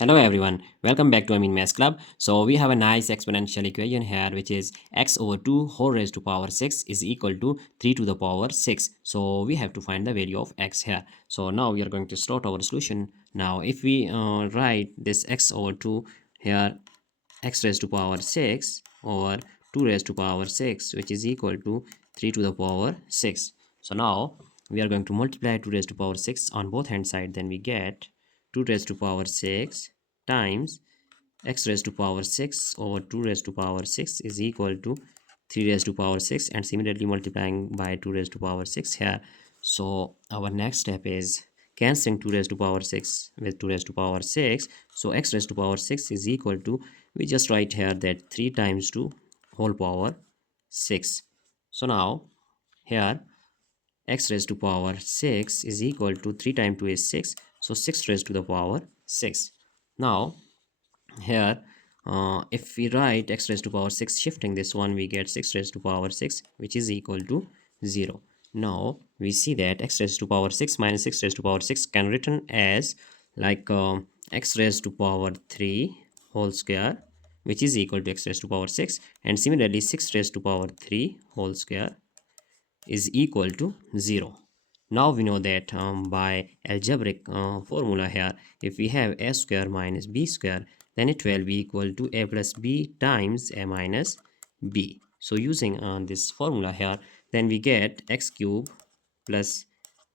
Hello everyone, welcome back to Math Club. So we have a nice exponential equation here which is x over 2 whole raised to power 6 is equal to 3 to the power 6. So we have to find the value of x here. So now we are going to start our solution. Now if we write this x over 2 here, x raised to power 6 over 2 raised to power 6 which is equal to 3 to the power 6. So now we are going to multiply 2 raised to power 6 on both hand side, then we get 2 raised to power 6 times x raised to power 6 over 2 raised to power 6 is equal to 3 raised to power 6, and similarly multiplying by 2 raised to power 6 here. So our next step is cancelling 2 raised to power 6 with 2 raised to power 6. So x raised to power 6 is equal to, we just write here that 3 times 2 whole power 6. So now here x raised to power 6 is equal to 3 times 2 is 6, so 6 raised to the power 6. Now here if we write x raised to power 6 shifting this one, we get 6 raised to power 6 which is equal to 0. Now we see that x raised to power 6 minus 6 raised to power 6 can written as like x raised to power 3 whole square which is equal to x raised to power 6, and similarly 6 raised to power 3 whole square is equal to 0. Now we know that by algebraic formula here, if we have a square minus b square, then it will be equal to a plus b times a minus b. So using this formula here, then we get x cube plus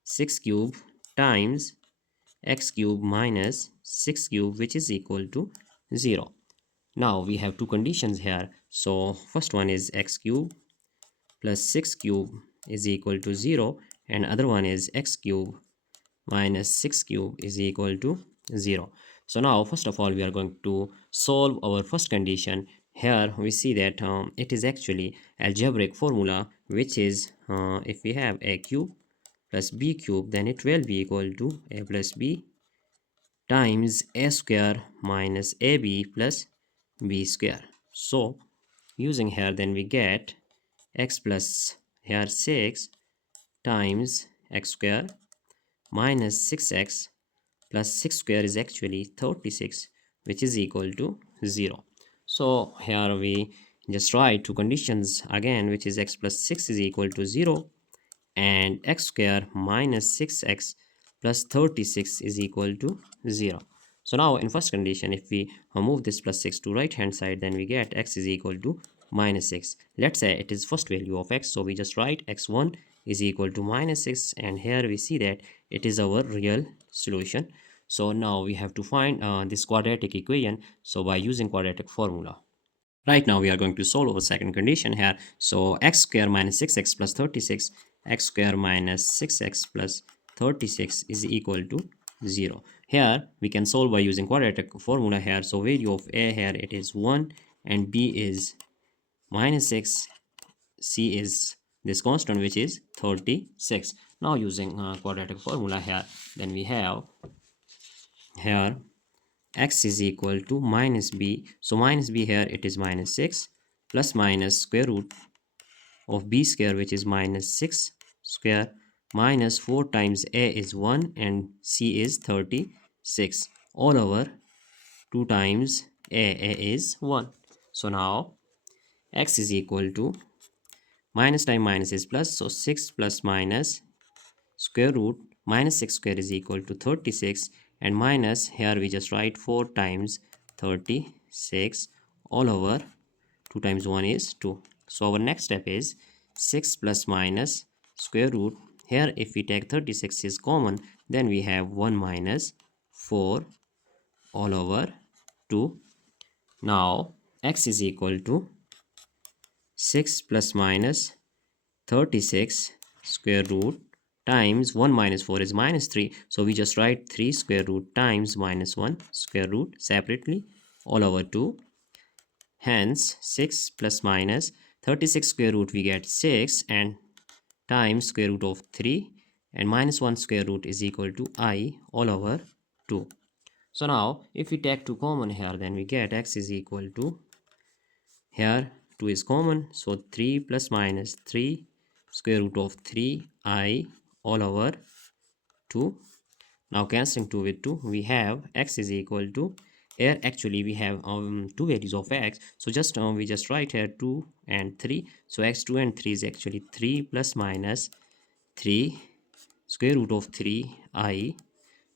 6 cube times x cube minus 6 cube which is equal to 0. Now we have two conditions here. So first one is x cube plus 6 cube is equal to 0, and other one is x cube minus 6 cube is equal to 0. So now first of all we are going to solve our first condition. Here we see that it is actually algebraic formula, which is if we have a cube plus b cube, then it will be equal to a plus b times a square minus ab plus b square. So using here, then we get x plus here 6 times x square minus 6x plus 6 square is actually 36 which is equal to 0. So here we just write two conditions again, which is x plus 6 is equal to 0 and x square minus 6x plus 36 is equal to 0. So now in first condition, if we move this plus 6 to right hand side, then we get x is equal to minus 6. Let's say it is first value of x, so we just write x1 is equal to minus 6, and here we see that it is our real solution. So now we have to find this quadratic equation, so by using quadratic formula. Right now we are going to solve our second condition here. So x square minus 6x plus 36, x square minus 6x plus 36 is equal to 0. Here we can solve by using quadratic formula here. So value of a here it is 1 and b is minus 6, c is this constant which is 36. Now using quadratic formula here, then we have here x is equal to minus b. So minus b here it is minus 6 plus minus square root of b square which is minus 6 square minus 4 times a is 1 and c is 36 all over 2 times a is 1. So now x is equal to minus times minus is plus, so 6 plus minus square root minus 6 square is equal to 36, and minus here we just write 4 times 36 all over 2 times 1 is 2. So our next step is 6 plus minus square root. Here if we take 36 is common, then we have 1 minus 4 all over 2. Now x is equal to 6 plus minus 36 square root times 1 minus 4 is minus 3. So we just write 3 square root times minus 1 square root separately all over 2. Hence 6 plus minus 36 square root we get 6 and times square root of 3 and minus 1 square root is equal to I all over 2. So now if we take 2 common here, then we get x is equal to, here 2 is common, so 3 plus minus 3 square root of 3i all over 2. Now cancelling 2 with 2, we have x is equal to here actually we have two values of x, so just we just write here 2 and 3. So x2 and 3 is actually 3 plus minus 3 square root of 3I.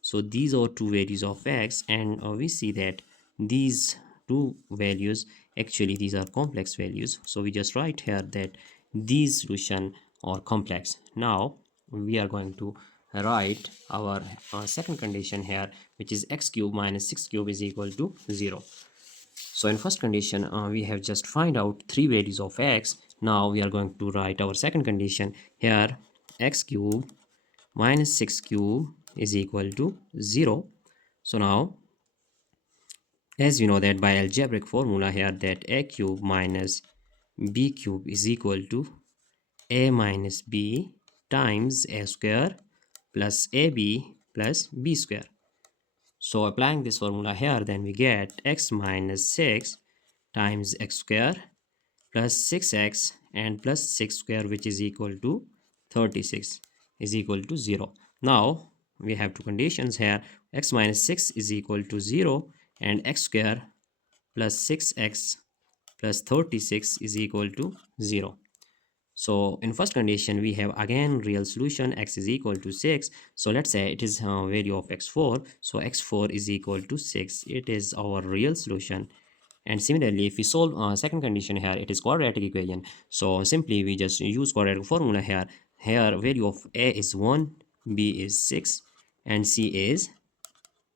So these are two values of x, and we see that these two values actually these are complex values, so we just write here that these solution are complex. Now we are going to write our second condition here, which is x cube minus 6 cube is equal to 0. So in first condition we have just find out three values of x. Now we are going to write our second condition here, x cube minus 6 cube is equal to 0. So now, as you know that by algebraic formula here, that a cube minus b cube is equal to a minus b times a square plus ab plus b square. So applying this formula here, then we get x minus 6 times x square plus 6x and plus 6 square, which is equal to 36, is equal to 0. Now we have two conditions here, x minus 6 is equal to 0 and x square plus 6x plus 36 is equal to 0. So in first condition we have again real solution, x is equal to 6. So let's say it is value of x4, so x4 is equal to 6, it is our real solution. And similarly, if we solve second condition here, it is quadratic equation. So simply we just use quadratic formula here. Here value of a is 1, b is 6, and c is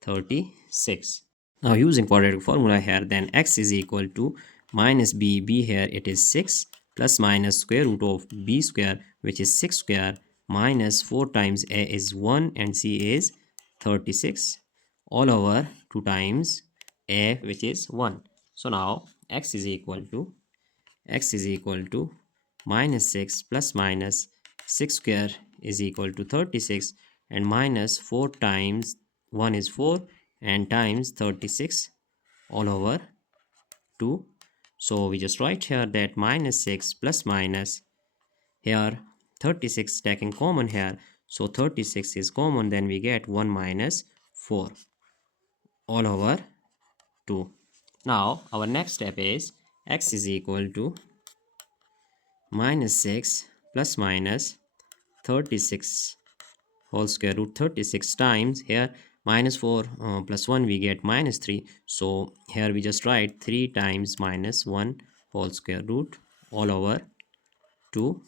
36. Now using quadratic formula here, then x is equal to minus b here it is 6, plus minus square root of b square, which is 6 square, minus 4 times a is 1 and c is 36, all over 2 times a, which is 1. So now x is equal to minus 6 plus minus 6 square is equal to 36, and minus 4 times 1 is 4 and times 36 all over 2. So we just write here that minus 6 plus minus here 36 taking common here, so 36 is common, then we get 1 minus 4 all over 2. Now our next step is x is equal to minus 6 plus minus 36 whole square root 36 times here minus 4 plus 1 we get minus 3. So here we just write 3 times minus 1 whole square root all over 2.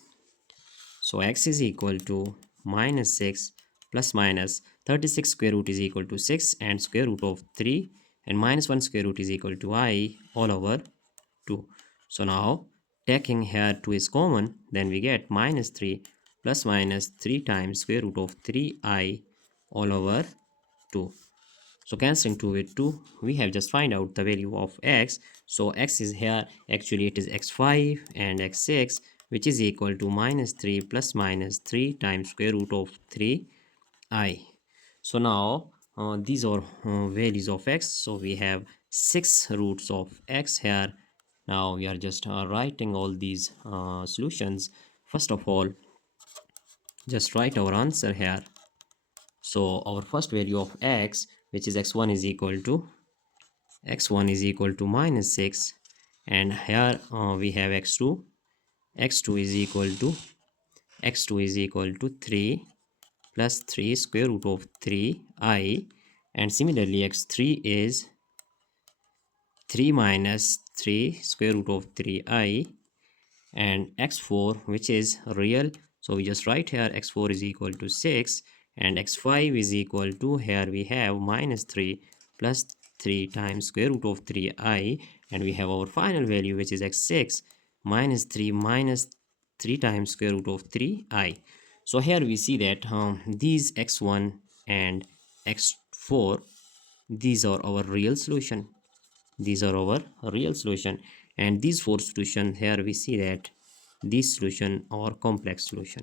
So x is equal to minus 6 plus minus 36 square root is equal to 6 and square root of 3, and minus 1 square root is equal to I all over 2. So now taking here 2 is common, then we get minus 3 plus minus 3 times square root of 3I all over 2. So cancelling 2 with 2, we have just find out the value of x. So x is here, actually it is x5 and x6, which is equal to minus 3 plus minus 3 times square root of 3I. So now these are values of x. So we have 6 roots of x here. Now we are just writing all these solutions. First of all, just write our answer here. So our first value of x, which is x1 is equal to minus 6, and here we have x2 is equal to 3 plus 3 square root of 3I, and similarly x3 is 3 minus 3 square root of 3I, and x4, which is real, so we just write here x4 is equal to 6, and x5 is equal to, here we have minus 3 plus 3 times square root of 3I, and we have our final value, which is x6 minus 3 times square root of 3I. So here we see that these x1 and x4, these are our real solution. And these four solutions, here we see that these solution are complex solution.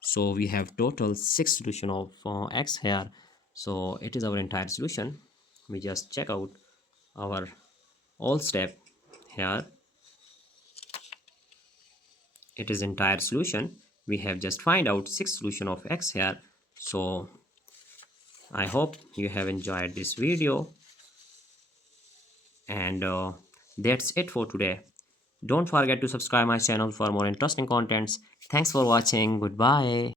So we have total 6 solution of x here. So it is our entire solution. We just check out our all step here. It is entire solution. We have just find out 6 solution of x here. So I hope you have enjoyed this video. And that's it for today. Don't forget to subscribe my channel for more interesting contents. Thanks for watching. Goodbye.